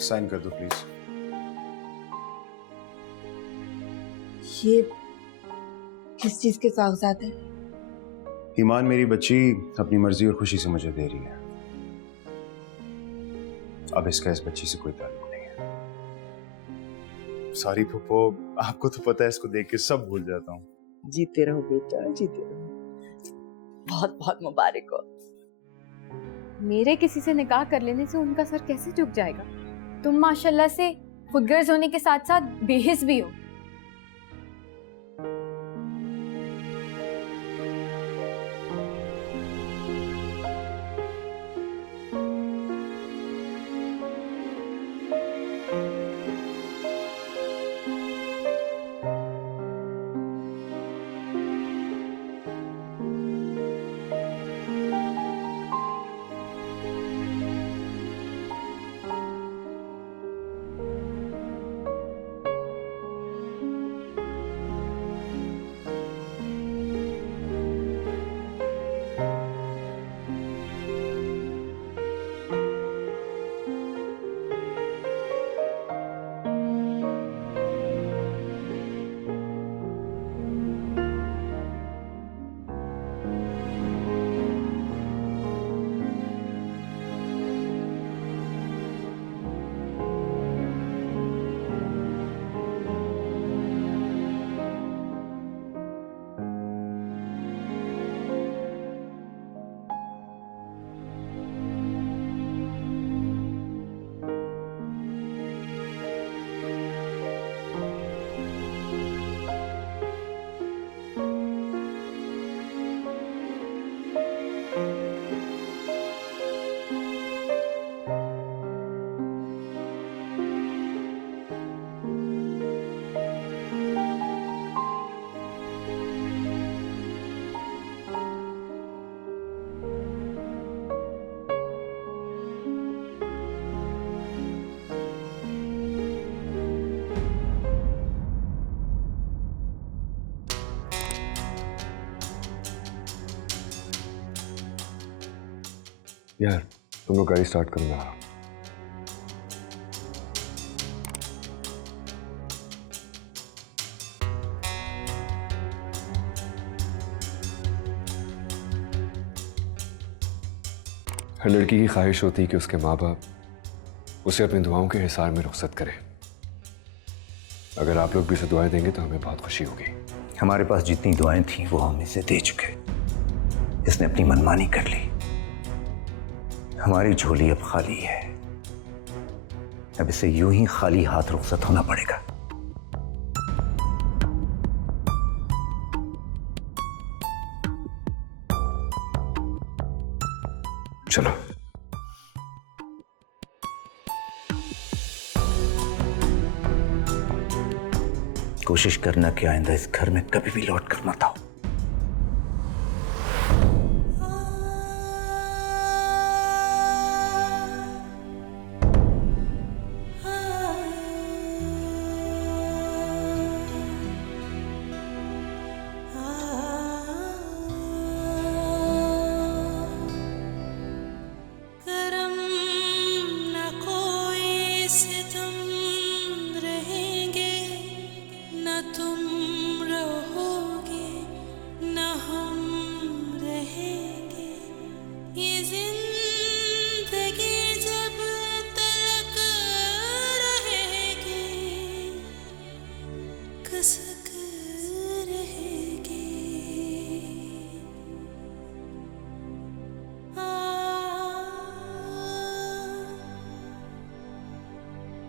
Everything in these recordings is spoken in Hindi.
साइन कर दो प्लीज। ये किस चीज के कागजात हैं? ईमान मेरी बच्ची अपनी मर्जी और खुशी से मुझे दे रही है। अब इसका इस बच्ची से कोई ताल्लुक नहीं है। सॉरी फूफो, आपको तो पता है इसको देख के सब भूल जाता हूँ। जीते रहो बेटा, जीते रहो। बहुत बहुत मुबारक हो। मेरे किसी से निकाह कर लेने से उनका सर कैसे झुक जाएगा? तुम माशाल्लाह से खुदगर्ज होने के साथ साथ बेहिस भी हो। यार तुम लोग गाड़ी स्टार्ट करो ना। हर लड़की की ख्वाहिश होती है कि उसके माँ बाप उसे अपनी दुआओं के हिसार में रुखसत करें। अगर आप लोग भी उसे दुआएं देंगे तो हमें बहुत खुशी होगी। हमारे पास जितनी दुआएं थी वो हम इसे दे चुके। इसने अपनी मनमानी कर ली। हमारी झोली अब खाली है। अब इसे यूं ही खाली हाथ रुखसत होना पड़ेगा। चलो। कोशिश करना कि आइंदा इस घर में कभी भी लौट कर मत आओ।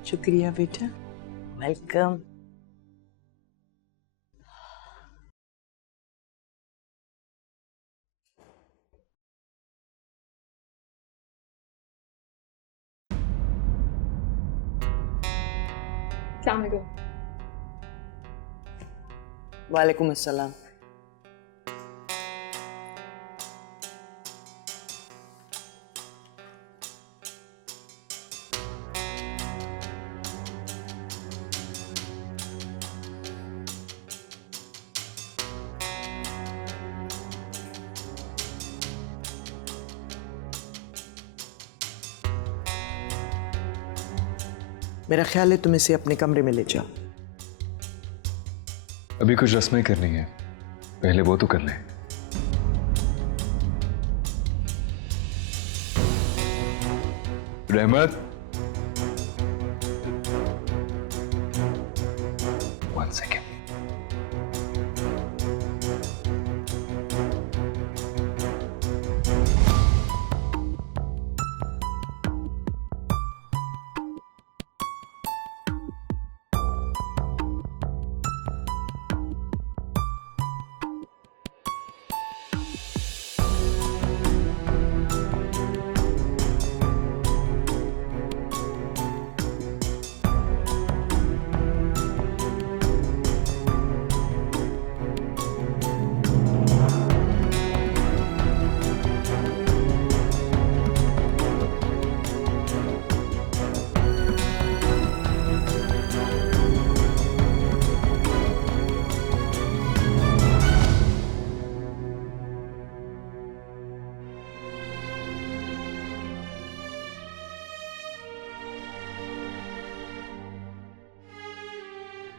शुक्रिया बेटा। वेलकम। अस्सलाम वालेकुम। वालेकुम अस्सलाम। मेरा ख्याल है तुम इसे अपने कमरे में ले जाओ। अभी कुछ रस्में करनी है, पहले वो तो कर लें। रहमत, वन सेकेंड।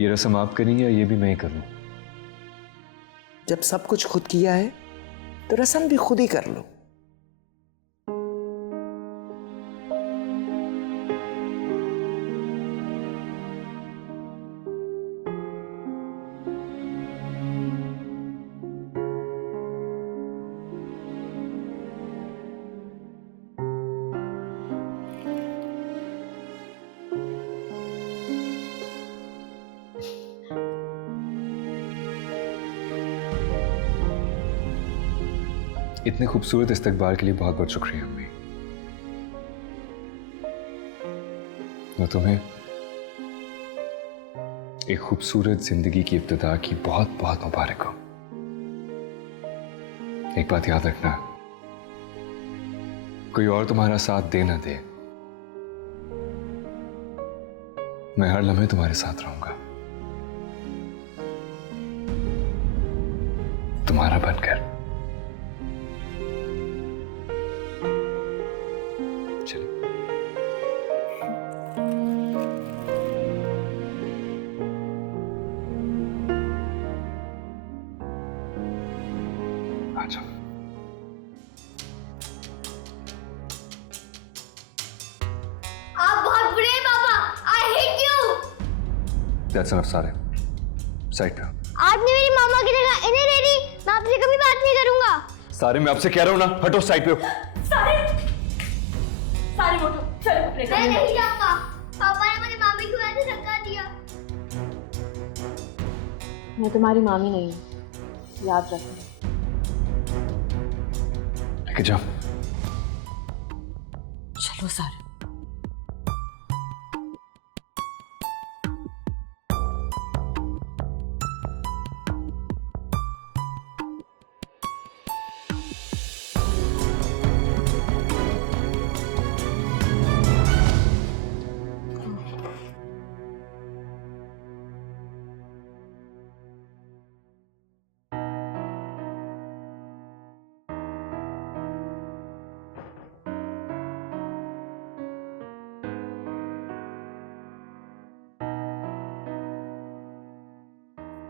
ये रस्म आप करेंगे या ये भी मैं ही कर लूं? जब सब कुछ खुद किया है तो रस्म भी खुद ही कर लो। इतने खूबसूरत इस्तकबाल के लिए बहुत बहुत शुक्रिया अम्मी। मैं तुम्हें एक खूबसूरत जिंदगी की इब्तिदा की बहुत बहुत मुबारक हो। एक बात याद रखना, कोई और तुम्हारा साथ दे ना दे, मैं हर लम्हे तुम्हारे साथ रहूंगा, तुम्हारा बनकर। आप बहुत बुरे हैं पापा। I hate you। That's enough, सारे साइड पे। आपने मेरी मामा की जगह इन्हें ले ली। मैं आपसे कभी बात नहीं करूंगा। सारे मैं आपसे कह रहा हूं ना, हटो साइड पे हो। सारे मोटो चलो अपने मैं नहीं जाऊंगा। पापा ने मुझे मामी की वजह से धक्का दिया। मैं तुम्हारी मामी नहीं हूँ, याद रखना। लेके जाओ। चलो सारे।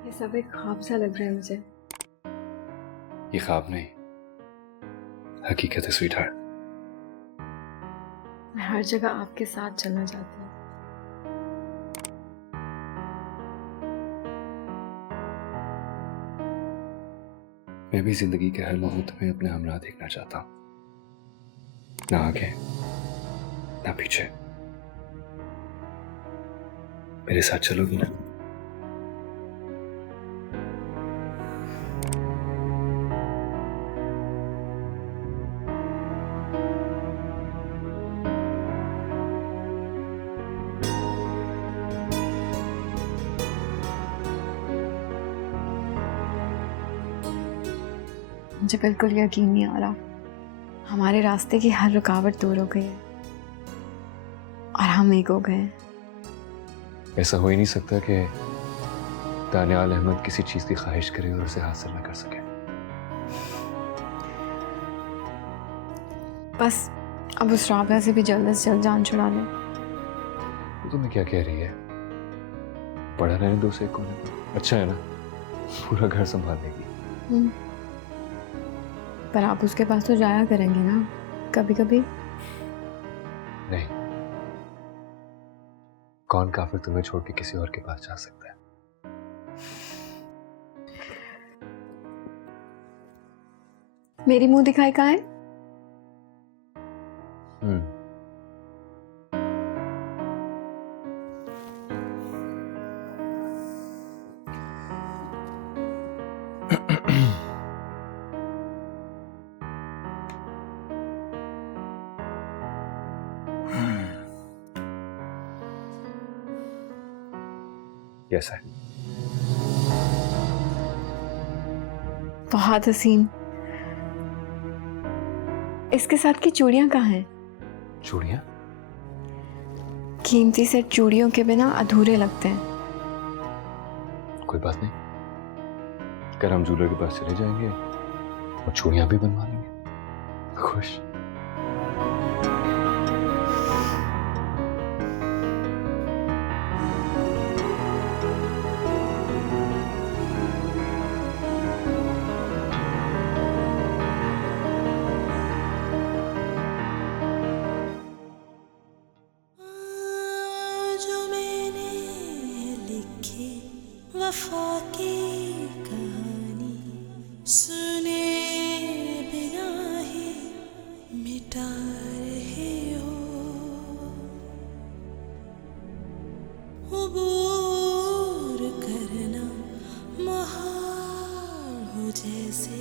ये सब एक ख्वाब सा लग रहा है मुझे। ये ख्वाब नहीं, हकीकत है स्वीटहार्ट। मैं हर जगह आपके साथ चलना चाहती हूँ। मैं भी जिंदगी के हर मोहब्बत में अपने हमरा देखना चाहता हूँ, ना आगे ना पीछे। मेरे साथ चलोगी ना? मुझे बिल्कुल यकीन नहीं आ रहा, हमारे रास्ते की हर रुकावट दूर हो गई है और हम एक हो गए हैं। ऐसा हो ही नहीं सकता कि दानियाल अहमद किसी चीज की ख्वाहिश करे और उसे हासिल न कर सके। बस अब उस राबिया से भी जल्द से जल्द जान छुड़ा ले। तुम्हें क्या कह रही है? पढ़ा रहने दो उसे एक कोने में, अच्छा है ना, पूरा घर संभाल लेगी। पर आप उसके पास तो जाया करेंगे ना कभी कभी? नहीं, कौन काफिर तुम्हें छोड़ के किसी और के पास जा सकता है? मेरी मुंह दिखाई कहाँ है? कैसा है? बहुत हसीन। इसके साथ की चूड़ियां कहाँ हैं? चूड़ियां? कीमती सेट चूड़ियों के बिना अधूरे लगते हैं। कोई बात नहीं, कल हम जूलर के पास चले जाएंगे और चूड़ियां भी बनवा लेंगे। खुश? वफा की कहानी सुने बिना ही मिटा रहे हो, अबूर करना महाल हो जैसे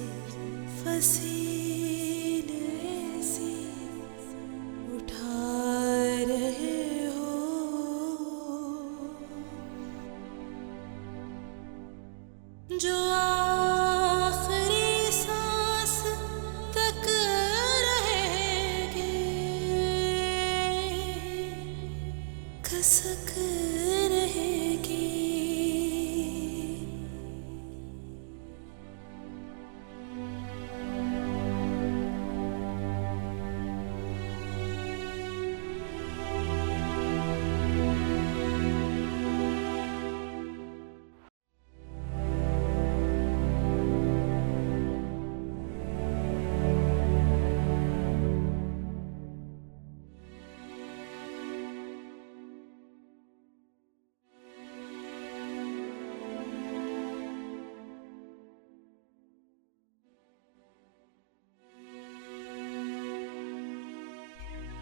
फसील ऐसी उठा रहे हो, जो आखिरी सांस तक रहेंगे खसक रहेगी।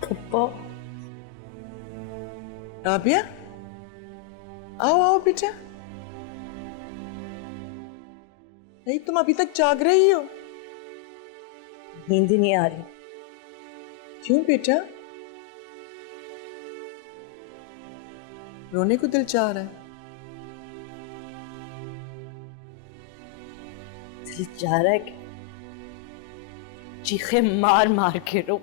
पप्पा, राबिया, आओ आओ बेटा। नहीं, तुम अभी तक जाग रही हो? नींद ही नहीं आ रही। क्यों बेटा? रोने को दिल चाह रहा है? दिल चाह रहा है कि चीखे मार मार के रो,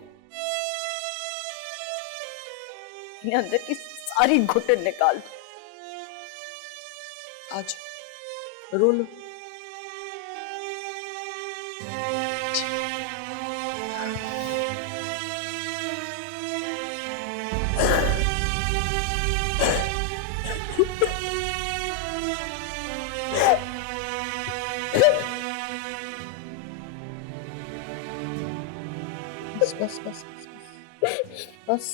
अपने अंदर की सारी घुटन निकाल दो। आज रो लो। बस बस बस बस बस बस।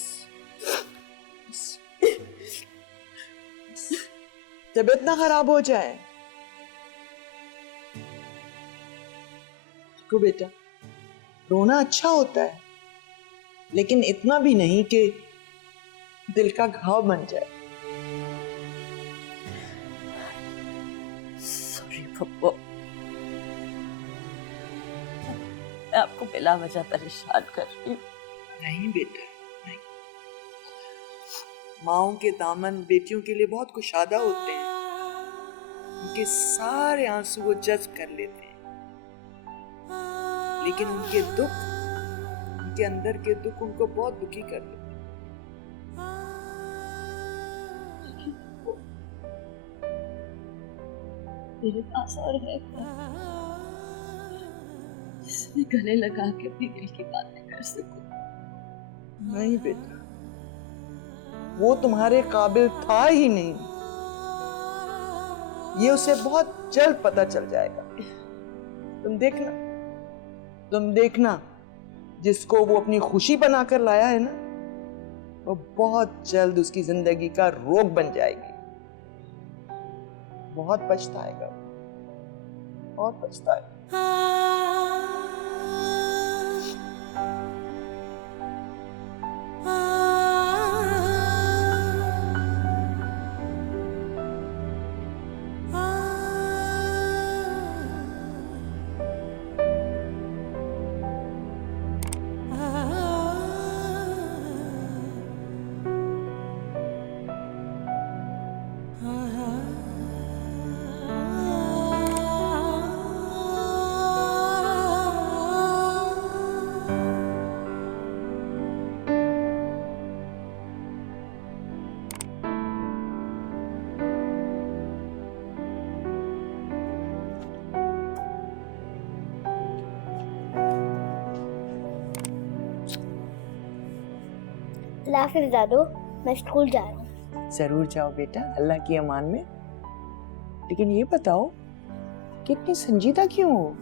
तबीयत ना खराब हो जाए। देखो बेटा, रोना अच्छा होता है, लेकिन इतना भी नहीं कि दिल का घाव बन जाए। सॉरी पप्पा, मैं आपको बिला वजह परेशान कर रही हूँ। नहीं बेटा, नहीं। माओं के दामन बेटियों के लिए बहुत कुशादा होते हैं। उनके सारे आंसू वो जज्ब कर लेते हैं, लेकिन उनके दुख, उनके अंदर के दुख उनको बहुत दुखी कर देते हैं। मेरे पास और है जिसमें गले लगा के अपनी दिल की बातें कर सकूं। नहीं बेटा, वो तुम्हारे काबिल था ही नहीं। ये उसे बहुत जल्द पता चल जाएगा। तुम देखना जिसको वो अपनी खुशी बनाकर लाया है ना, वो बहुत जल्द उसकी जिंदगी का रोग बन जाएगी। बहुत पछताएगा, बहुत पछताएगा। अल्लाह हाफिज़ दादू, मैं स्कूल जा रहा हूँ। जरूर जाओ बेटा, अल्लाह की अमान में। लेकिन ये बताओ कि इतनी संजीदा क्यों हो?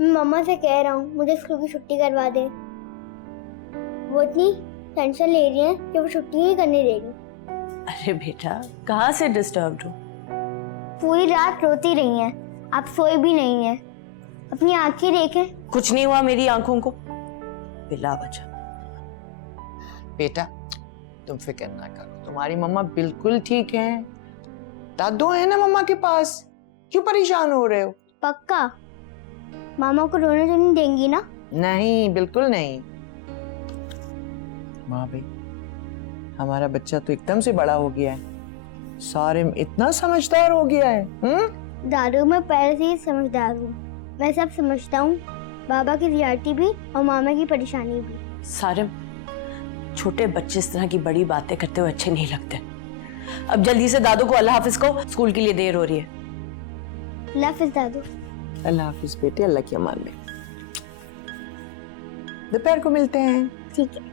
मैं मम्मा से कह रहा हूँ मुझे स्कूल की छुट्टी करवा दे। वो इतनी टेंशन ले रही है कि वो छुट्टी नहीं करने दे रही। अरे बेटा, कहाँ से डिस्टर्ब्ड हो? पूरी रात रोती रही हैं, आप सोए भी नहीं हैं। अपनी आंखें देखें। कुछ नहीं हुआ मेरी आंखों को, बिला बचा। बेटा तुम फिक्र ना करो, तुम्हारी मम्मा बिल्कुल ठीक हैं। दादू है ना मम्मा के पास, क्यों परेशान हो रहे हो? पक्का मामा को रोने तो नहीं देंगी ना? नहीं, बिल्कुल नहीं। माँ भाई, हमारा बच्चा तो एकदम से बड़ा हो गया है, सारे में इतना समझदार हो गया है। दादू मैं पहले से ही समझदार हूँ, मैं सब समझता हूँ। बाबा की रियायती भी और मामा की परेशानी भी। सारिम, छोटे बच्चे इस तरह की बड़ी बातें करते हुए अच्छे नहीं लगते। अब जल्दी से दादू को अल्लाह हाफिज को, स्कूल के लिए देर हो रही है। अल्लाह हाफिज़ दादू। अल्लाह हाफिज बेटे, अल्लाह की अमान में। दोपहर को मिलते हैं। ठीक है।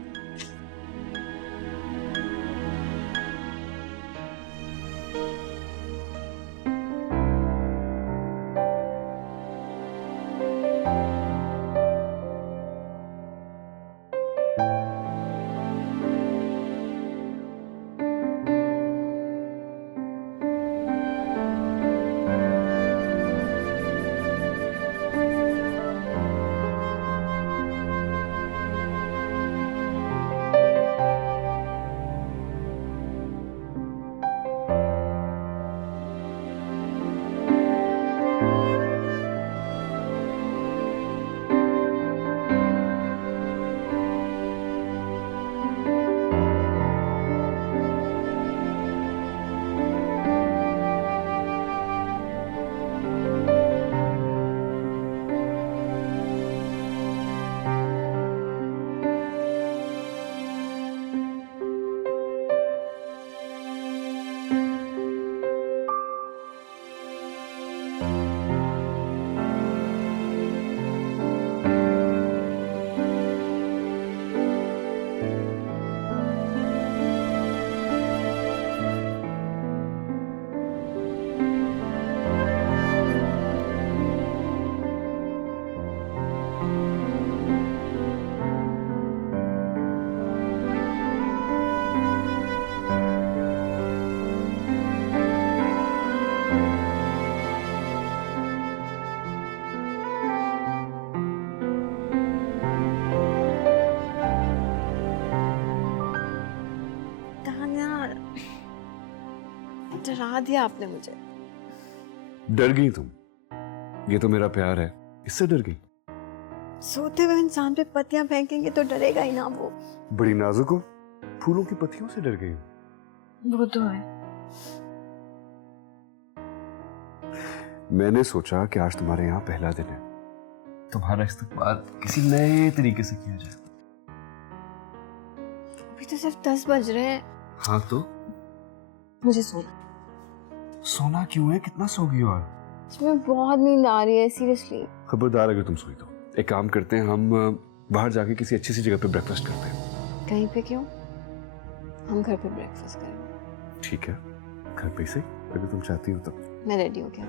डरा दिया आपने मुझे। डर गई तुम? ये तो मेरा प्यार है, इससे डर गई? सोते हुए इंसान पे पत्तियां फेंकेंगे तो डरेगा ही ना वो। बड़ी नाजुक हो, फूलों की पत्तियों से डर गई? वो तो है। मैंने सोचा कि आज तुम्हारे यहाँ पहला दिन है, तुम्हारा इस्तकबाल किसी नए तरीके से किया जाए। अभी तो सिर्फ 10 बज रहे हैं। हाँ तो मुझे सोना। सोना क्यों है? कितना सोगी? और इसमें बहुत नींद आ रही है, सीरियसली। खबरदार अगर तुम सोई तो एक काम करते हैं, हम बाहर जाके किसी अच्छी सी जगह पे ब्रेकफास्ट करते हैं। कहीं पे क्यों? हम घर पे ब्रेकफास्ट करेंगे। ठीक है, घर पे से अगर तुम चाहती हो तो। मैं रेडी हो गया।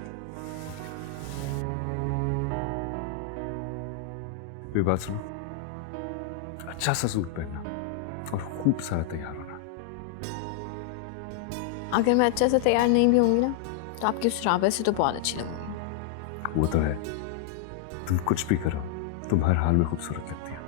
मेरी बात सुनो, अच्छा सा सूट पहनना और खूब सारा तैयार होना। अगर मैं अच्छे से तैयार नहीं भी होंगी ना, तो आपकी उस राबे से तो बहुत अच्छी लगूंगी। वो तो है, तुम कुछ भी करो, तुम हर हाल में खूबसूरत लगती हो।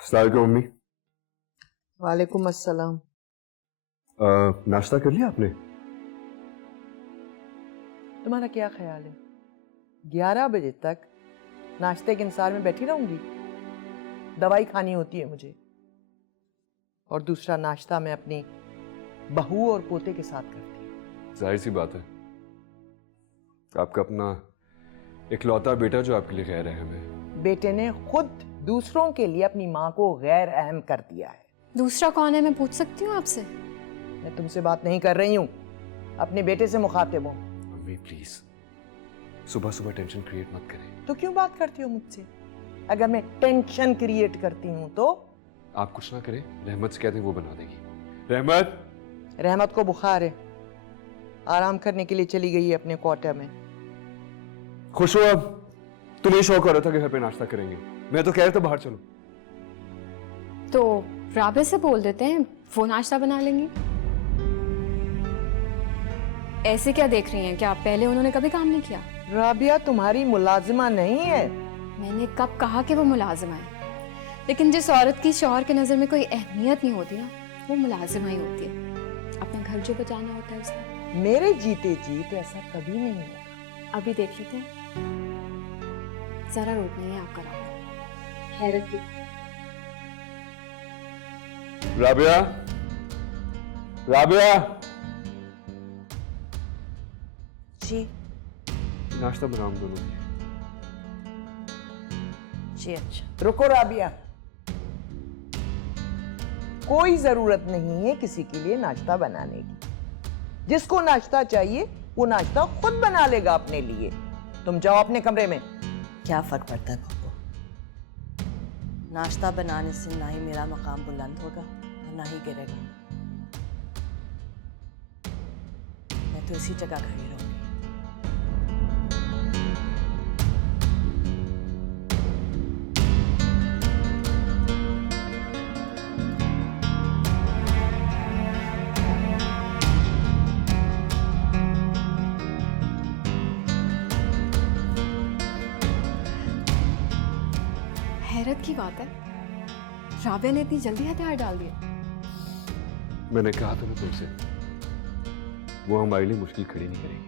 अस्सलाम वालेकुम मम्मी। वालेकुम अस्सलाम। नाश्ता कर लिया आपने? तुम्हारा क्या ख्याल है 11 बजे तक नाश्ते के इंतजार में बैठी रहूंगी? दवाई खानी होती है मुझे, और दूसरा नाश्ता मैं अपनी बहू और पोते के साथ करती हूँ। जाहिर सी बात है, आपका अपना इकलौता बेटा जो आपके लिए गैर अहम है। बेटे ने खुद दूसरों के लिए अपनी माँ को गैर अहम कर दिया है। दूसरा कौन है, मैं पूछ सकती हूँ आपसे? मैं तुमसे बात नहीं कर रही हूँ, अपने बेटे से मुखातिब हूँ। मम्मी प्लीज, सुबह सुबह टेंशन क्रिएट मत करें। तो क्यों बात करती हो मुझसे? अगर मैं टेंशन क्रिएट करती हूँ तो? आप कुछ ना करें, रहमत से कहते हैं वो बना देगी। रहमत, रहमत को बुखार है, आराम करने के लिए चली गई है अपने क्वार्टर में। खुश हो अब? तुम्हें शौक हो रहा था कि घर पे नाश्ता करेंगे, मैं तो कह रहा था बाहर चलो। तो राबे से बोल देते हैं, वो नाश्ता बना लेंगी। ऐसे क्या देख रही हैं? क्या पहले उन्होंने कभी काम नहीं किया? राबिया तुम्हारी मुलाजिमा नहीं है। मैंने कब कहा कि वो मुलाजिमा है? लेकिन जिस औरत की शौहर के नजर में कोई अहमियत नहीं होती ना, वो मुलाजिमा ही होती है। अपना घर जो बचाना होता है उसका। मेरे जीते जी तो ऐसा कभी नहीं होगा। अभी देख लेते हैं, जरा रोक नहीं है आपका राबा। हैरत की राबिया, राबिया, जी नाश्ता बनाओ हम दोनों के लिए। जी अच्छा, रुको राबिया, कोई जरूरत नहीं है किसी के लिए नाश्ता बनाने की। जिसको नाश्ता चाहिए वो नाश्ता खुद बना लेगा अपने लिए। तुम जाओ अपने कमरे में। क्या फर्क पड़ता है पप्पू? नाश्ता बनाने से ना ही मेरा मकाम बुलंद होगा और ना ही गिरेगा। मैं तो इसी जगह खड़ी रहूंगी। हैरत की बात है, राबे ने इतनी जल्दी हथियार डाल दिए। मैंने कहा था ना तुमसे, वो हमारे लिए मुश्किल खड़ी नहीं करेगी।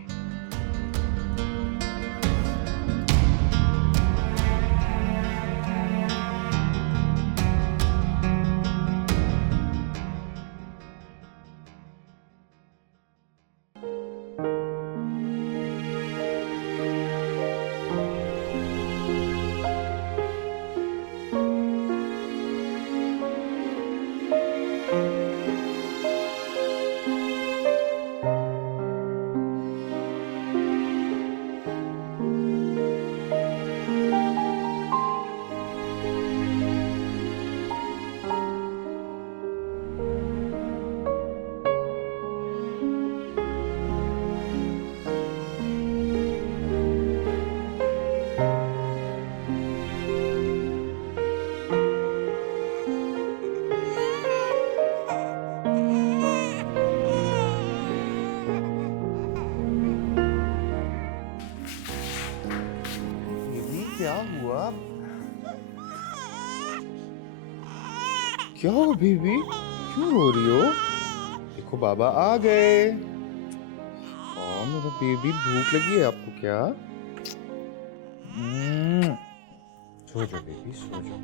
क्या हुआ? क्या हुआ बेबी? क्यों रो रही हो? देखो बाबा आ गए। मेरा बेबी, भूख लगी है आपको क्या? सो जा बेबी, सो जा।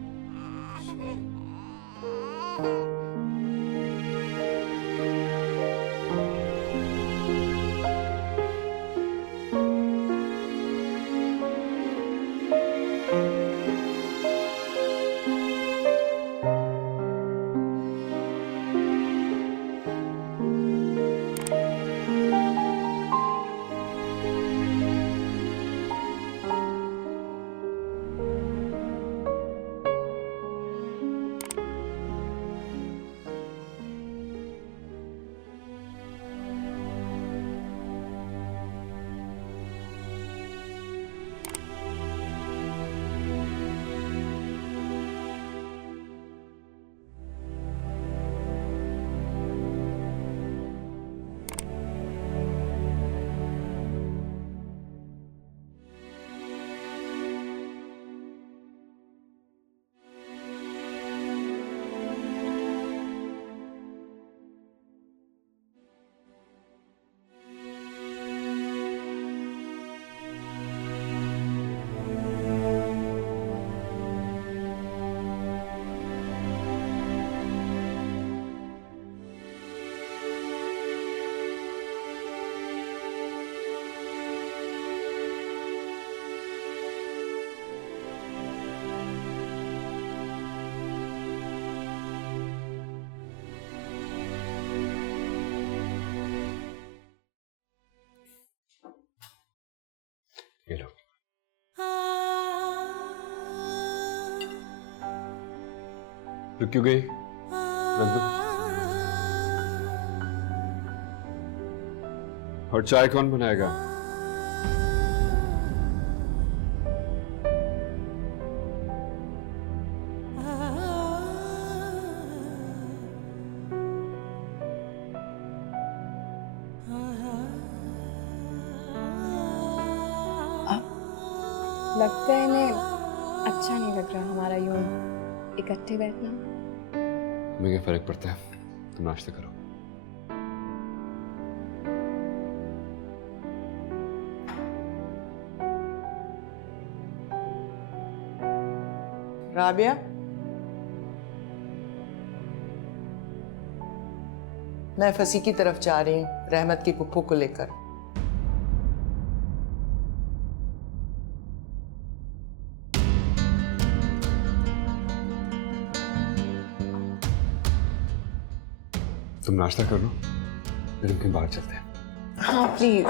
ये लो। रुक क्यों गई? रख दो। और चाय कौन बनाएगा? लगता है इन्हें अच्छा नहीं लग रहा हमारा यूं इकट्ठे बैठना। तुम्हें क्या फर्क पड़ता है? तुम नाश्ता करो। राबिया, मैं फसी की तरफ जा रही हूँ रहमत की पुप्पो को लेकर। तुम नाश्ता कर लो, फिर हम कहीं बाहर चलते हैं। हाँ प्लीज।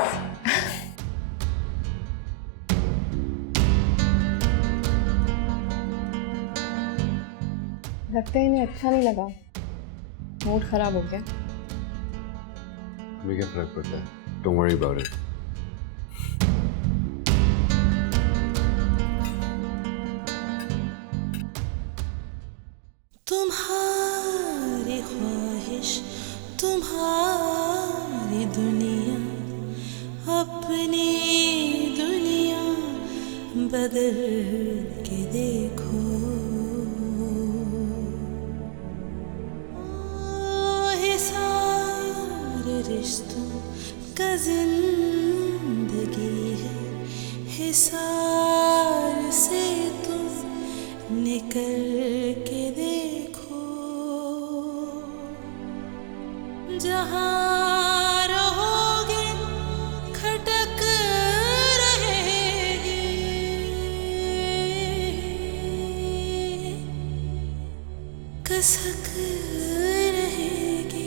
लगता है इन्हें अच्छा नहीं लगा, मूड खराब हो गया। तुम्हें क्या फर्क पड़ता है? Don't worry about it. तुम्हारी ख्वाहिश तुम्हारी दुनिया, अपनी दुनिया बदल के देखो। हिसार रिश्तों का जिंदगी है, हिसार से तुम निकल के देखो। जहाँ रहोगे खटक रहेगी, कसक रहेगी।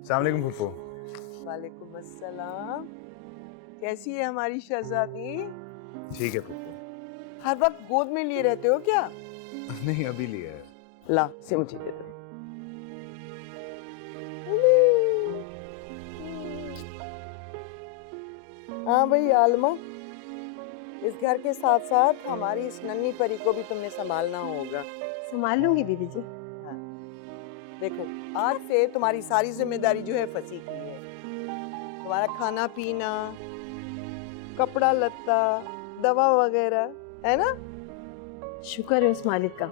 अस्सलाम वालेकुम फुप्पो। वालेकुम अस्सलाम। कैसी है हमारी शहजादी? ठीक है फुप्पो। हर वक्त गोद में लिए रहते हो क्या? नहीं, अभी लिया है। ला, इसे मुझे दे दो। हाँ भाई आलमा, इस घर के साथ साथ हमारी इस नन्ही परी को भी तुमने संभालना होगा। संभाल लूंगी दीदी जी। हाँ। देखो, आज से तुम्हारी सारी जिम्मेदारी जो है फसी की है। तुम्हारा खाना पीना, कपड़ा लत्ता, दवा वगैरह, है ना? शुक्र है उस मालिक का,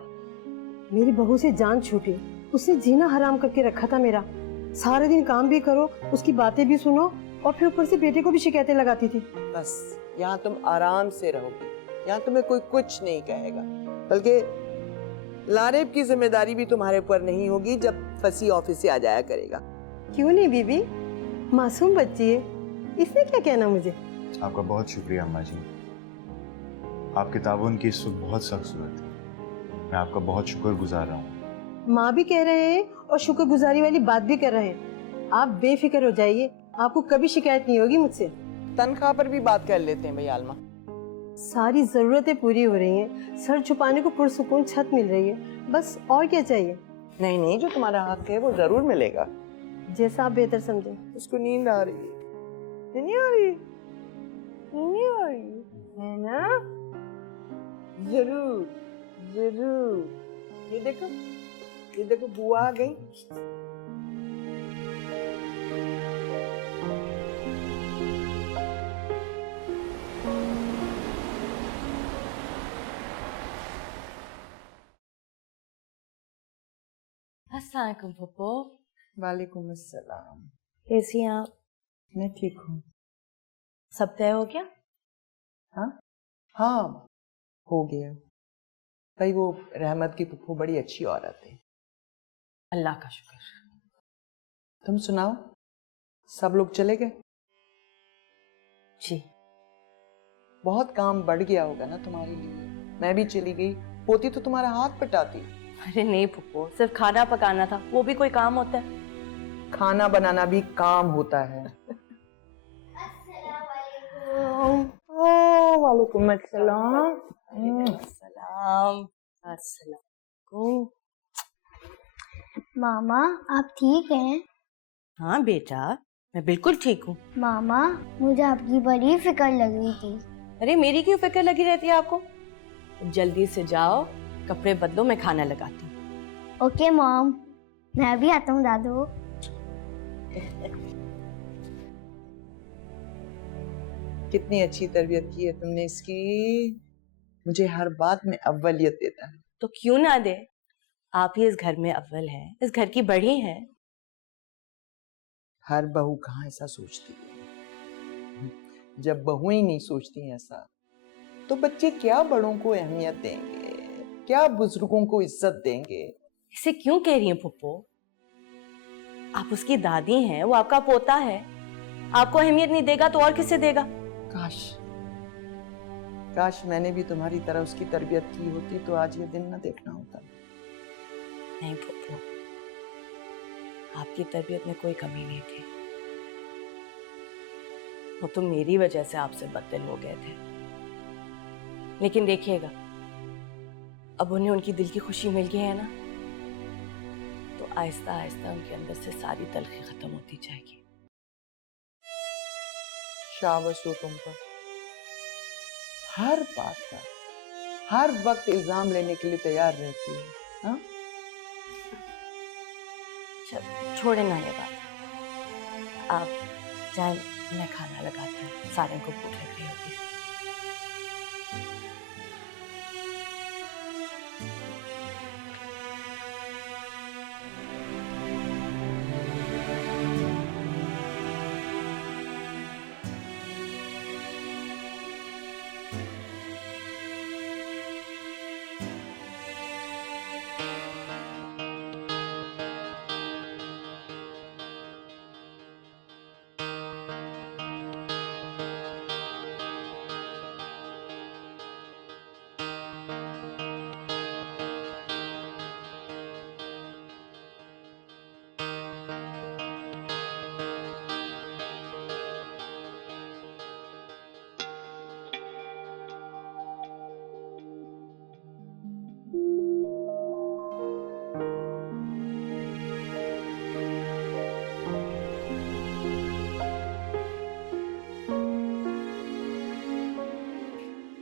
मेरी बहू से जान छूटी। उसने जीना हराम करके रखा था मेरा। सारे दिन काम भी करो, उसकी बातें भी सुनो, और फिर ऊपर से बेटे को भी शिकायतें लगाती थी। बस यहाँ तुम आराम से रहोगी, यहाँ तुम्हें कोई कुछ नहीं कहेगा, बल्कि लारेब की जिम्मेदारी भी तुम्हारे ऊपर नहीं होगी जब फसी ऑफिस से आ जाया करेगा। क्यों नहीं बीबी, मासूम बच्ची है, इसने क्या कहना मुझे। आपका बहुत शुक्रिया अम्मा जी, आपके ताउन की इस वक्त बहुत सख्त जरूरत है। मैं आपका बहुत शुक्रगुजार रहा हूँ। माँ भी कह रहे हैं और शुक्रगुजारी वाली बात भी कर रहे हैं। आप बेफिक्र हो जाइए, आपको कभी शिकायत नहीं होगी मुझसे। तनख्वाह पर भी बात कर लेते हैं भाई आलमा। सारी जरूरतें पूरी हो रही हैं, सर छुपाने को पुरसुकून छत मिल रही है, बस और क्या चाहिए। नहीं नहीं, जो तुम्हारा हक है वो जरूर मिलेगा। जैसा आप बेहतर समझें। उसको नींद आ रही है। नहीं आ रही, नहीं आ रही है ना? जरूर जरूर। ये देखो बुआ आ गई। अस्सलाम वालेकुम पप्पो। वालेकुम अस्सलाम। कैसी हैं आप? मैं ठीक हूँ। सब तय हो गया? हाँ हो गया भाई। वो रहमत की पुप्पो बड़ी अच्छी औरत है। अल्लाह का शुक्र। तुम सुनाओ, सब लोग चले गए? जी। बहुत काम बढ़ गया होगा ना तुम्हारे लिए। मैं भी चली गई होती तो तुम्हारा हाथ पटाती। अरे नहीं पप्पो, सिर्फ खाना पकाना था, वो भी कोई काम होता है? खाना बनाना भी काम होता है। वालेकुम अस्सलाम। सलाम। अस्सलाम। मामा आप ठीक हैं? हाँ बेटा, मैं बिल्कुल ठीक हूँ। मामा मुझे आपकी बड़ी फिक्र लग रही थी। अरे मेरी क्यों फिक्र लगी रहती है आपको? जल्दी से जाओ, कपड़े बदलो, मैं खाना लगाती हूँ। ओके मॉम, मैं भी आता हूँ दादू। कितनी अच्छी तरबियत की है तुमने इसकी। मुझे हर बात में अव्वलियत देता है। तो क्यों ना दे, आप ही इस घर में अव्वल हैं, इस घर की बड़ी हैं। हर बहू कहाँ ऐसा सोचती है। जब बहू ही नहीं सोचती ऐसा, तो बच्चे क्या बड़ों को अहमियत देंगे, क्या बुजुर्गों को इज्जत देंगे। इसे क्यों कह रही हैं पुप्पो? आप उसकी दादी हैं, वो आपका पोता है। आपको अहमियत नहीं देगा तो और किसे देगा? काश मैंने भी तुम्हारी तरह उसकी तरबियत की होती तो आज ये दिन न देखना होता। नहीं पुप्पो, आपकी तरबियत में कोई कमी नहीं थी। वो तो मेरी वजह से आपसे बददिल हो गए थे। लेकिन देखिएगा, अब उन्हें उनकी दिल की खुशी मिल गई है ना, तो आहिस्ता आहिस्ता उनके अंदर से सारी तलखी खत्म होती जाएगी। शाबाश हो तुम पर। हर बात का हर वक्त इल्जाम लेने के लिए तैयार रहती है। हाँ? छोड़े ना ये बात, आप जाए, मैं खाना लगाती हूँ, सारे को भूख लग रही होगी।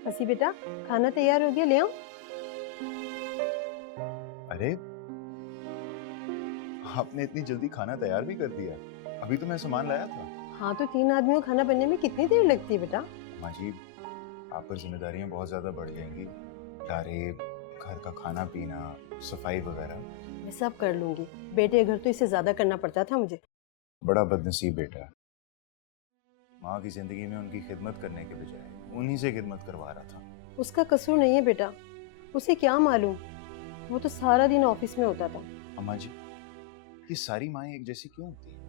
हसी बेटा, खाना तैयार हो गया, ले आओ। अरे आपने इतनी जल्दी खाना तैयार भी कर दिया? अभी तो मैं सामान लाया था। हाँ तो 3 आदमियों को खाना बनने में कितनी देर लगती है बेटा? अम्मा जी, आप पर जिम्मेदारियां बहुत ज़्यादा बढ़ जाएंगी। दारे, घर का खाना पीना, सफाई वगैरह। मैं सब कर लूंगी। बेटे के घर तो इससे ज्यादा करना पड़ता था मुझे। बड़ा बदनसीब बेटा है। माँ की जिंदगी में उनकी खिदमत करने के बजाय उन्हीं से खिदमत करवा रहा था। उसका कसूर नहीं है बेटा, उसे क्या मालूम, वो तो सारा दिन ऑफिस में होता था। अम्मा जी, ये सारी माएँ एक जैसी क्यों होती हैं?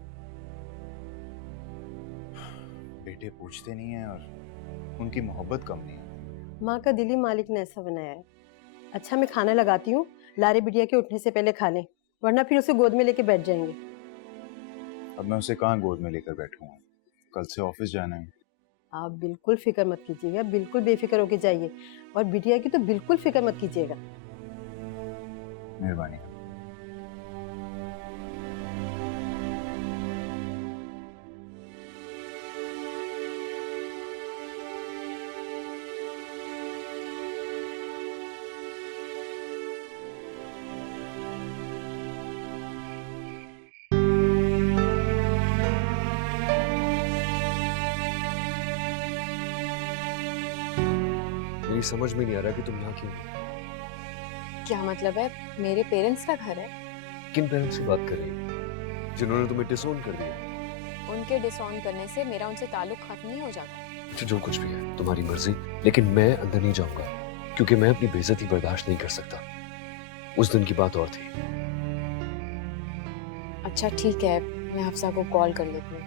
बेटे पूछते नहीं हैं और उनकी मोहब्बत कम नहीं है। माँ का दिल ही मालिक ने ऐसा बनाया है। अच्छा मैं खाना लगाती हूँ, लारे बिटिया के उठने से पहले खा लें, वरना फिर उसे गोद में लेके बैठ जाएंगे। अब मैं उसे कहाँ गोद में लेकर बैठूंगा? कल से ऑफिस जाना है। आप बिल्कुल फिक्र मत कीजिएगा, बिल्कुल बेफिक्र होके जाइए, और बिटिया की तो बिल्कुल फिक्र मत कीजिएगा। मेहरबानी। मेरी समझ में नहीं आ रहा कि तुम यहाँ क्यों? क्या मतलब है? मेरे पेरेंट्स का घर है। किन पेरेंट्स की बात कर रही हो जिन्होंने तुम्हें डिसोन कर दिया? उनके डिसऑन करने से मेरा उनसे ताल्लुक खत्म नहीं हो जाता। अच्छा जो कुछ भी है तुम्हारी मर्जी, लेकिन मैं अंदर नहीं जाऊंगा क्योंकि मैं अपनी बेइज्जती बर्दाश्त नहीं कर सकता। उस दिन की बात और थी। अच्छा ठीक है, मैं हफ्सा को कॉल कर लेती हूँ।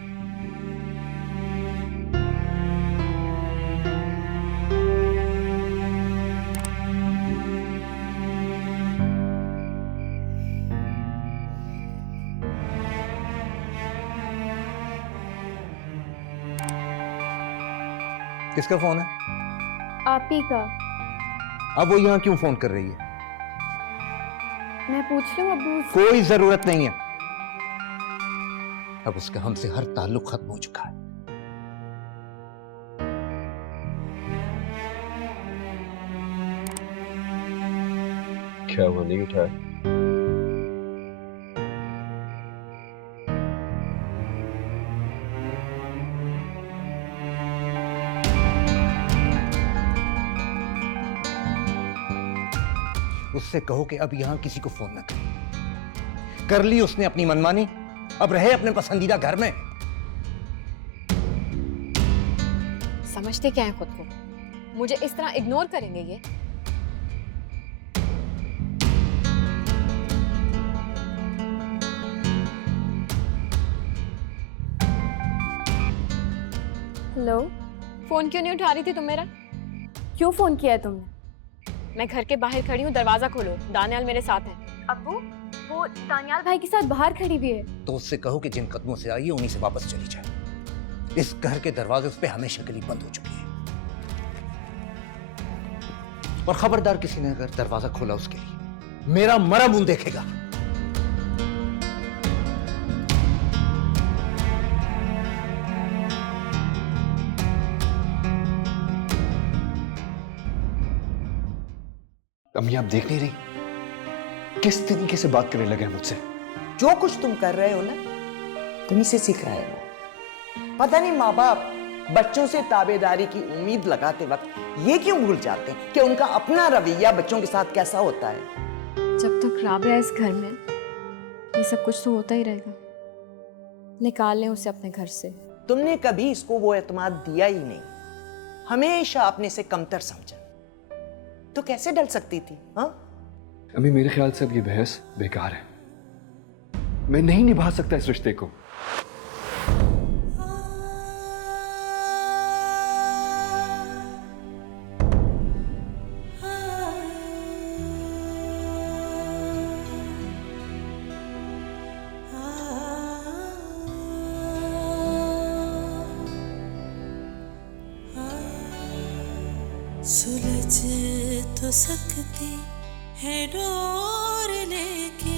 किसका फोन है? आप ही का। अब वो यहाँ क्यों फोन कर रही है? मैं पूछ रही हूँ अब्बू। कोई जरूरत नहीं है। अब उसका हमसे हर ताल्लुक खत्म हो चुका है। क्या हुआ, नहीं उठाया? उससे कहो कि अब यहां किसी को फोन न करे। कर ली उसने अपनी मनमानी, अब रहे अपने पसंदीदा घर में। समझते क्या है खुद को? मुझे इस तरह इग्नोर करेंगे ये? हेलो, फोन क्यों नहीं उठा रही थी तुम मेरा? क्यों फोन किया है तुमने? मैं घर के बाहर खड़ी हूँ, दरवाजा खोलो। दानियाल मेरे साथ है। अब्बू, वो दानियाल भाई के साथ बाहर खड़ी हुई है। तो उससे कहो कि जिन कदमों से आई है उन्हीं से वापस चली जाए। इस घर के दरवाजे उस पे हमेशा के लिए बंद हो चुके हैं। और खबरदार किसी ने अगर दरवाजा खोला उसके लिए, मेरा मरा मुंह देखेगा। अम्मी आप देख नहीं रही किस तरीके से बात करने लगे हैं मुझसे? जो कुछ तुम कर रहे हो ना, तुम्ही से सीख रहे हो। पता नहीं माँ बाप बच्चों से ताबेदारी की उम्मीद लगाते वक्त ये क्यों भूल जाते हैं कि उनका अपना रवैया बच्चों के साथ कैसा होता है। जब तक राबिया इस घर में, ये सब कुछ तो होता ही रहेगा। निकाल लें उसे अपने घर से। तुमने कभी इसको वो एतमाद दिया ही नहीं, हमेशा अपने से कमतर समझा, तो कैसे डल सकती थी? हाँ, अम्मी मेरे ख्याल से अब ये बहस बेकार है। मैं नहीं निभा सकता इस रिश्ते को। सुलझ तो सकती है डोर लेके